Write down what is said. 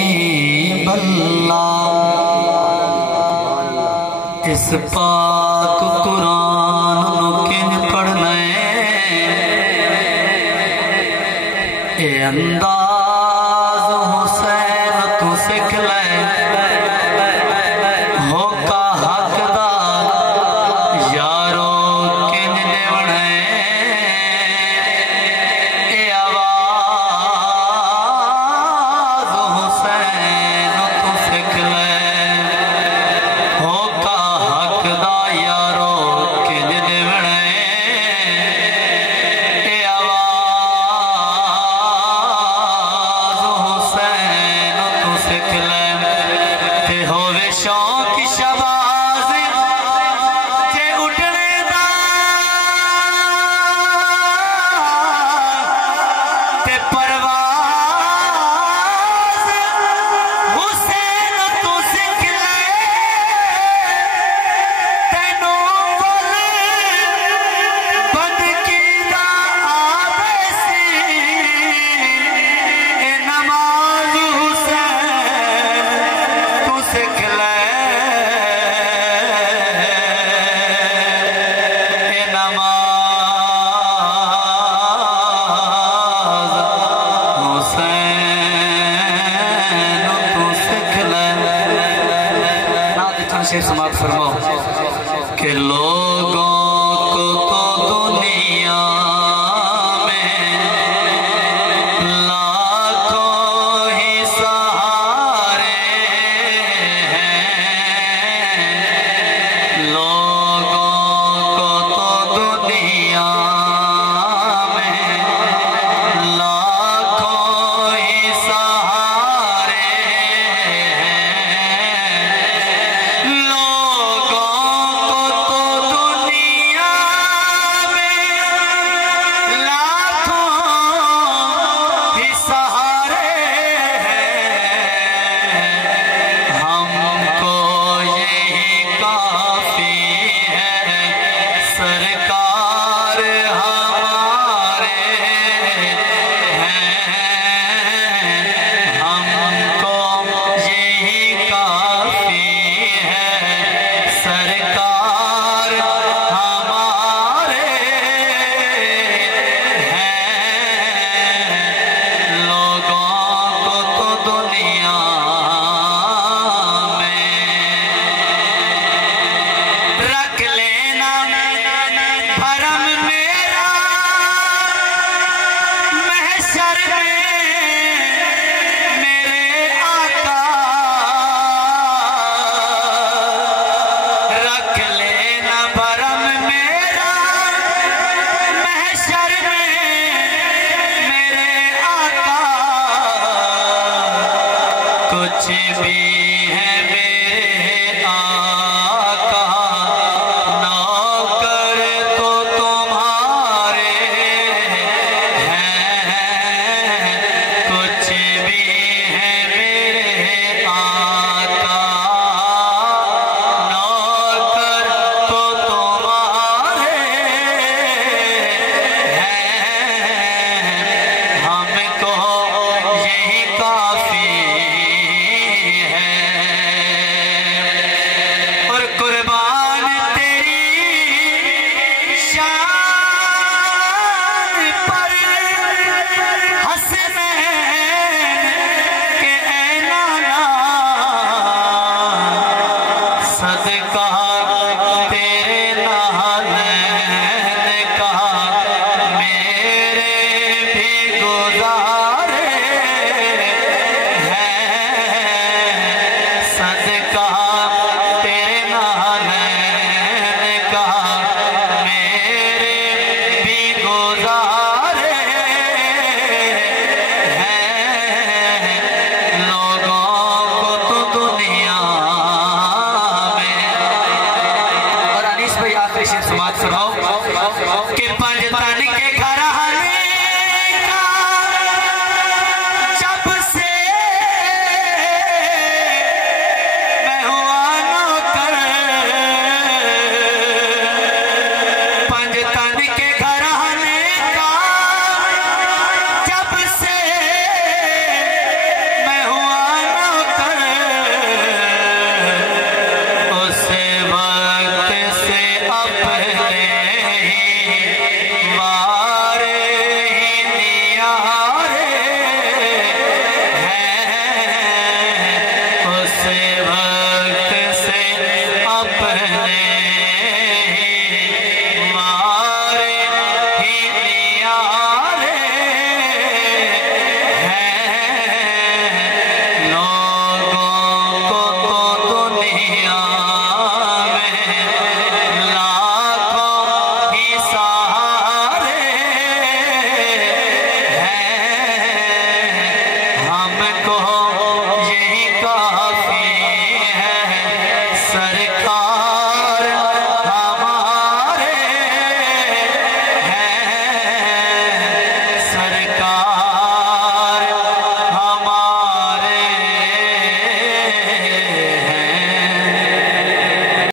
حبیب اللہ اس پاک قرآن کن پڑھنا اے انداز حسین تو سکھ لے ہو کا حق دا یارو کن دیونا اے آواز حسین تو سکھ لے ہو کا حق دا یارو کن دیونا اے آواز حسین تو سکھ لے تے ہووے شوق شباز تے اٹھنے دا تے پرواز حسین تو سکھ لے تینوں بل بد کیتا آوے سی اے نماز حسین تو سکھ لے اے نماز حسین تو سکھ لے نات اتنا شیر سماعت فرماؤ کہ لوگوں کو تو دنیا میں لاکھوں ہی سہارے ہیں لوگوں کو تو دنیا میں لاکھوں ہی سہارے ہیں لوگوں کو تو دنیا میں لاکھوں ہی سہارے ہیں ہم کو یہی کافی ہے سرکار ہمارے ہیں ہم کو یہی کافی ہے سرکار ہمارے ہیں لوگوں کو تو دنیا میں رکھ لینا بھرم میرا محشر میں میرے آقا رکھ لینا بھرم میرا محشر میں میرے آقا کچھ بھی ہے میرے آقا نوکر تو تمہارے ہیں کچھ بھی ہے میرے آقا نوکر تو تمہارے ہیں ہم کو یہی کافی ہے اور قربان تیری شان پر حسنین کے اے نانا صدقہ تیرے نالین کا میرے بھی گزارے ہیں صدقہ تیرے نالین کا میرے بھی گزارے ہیں لوگوں کو تو دنیا میں اور انیس بھائی آخری شیر سماعت فرماؤ کہ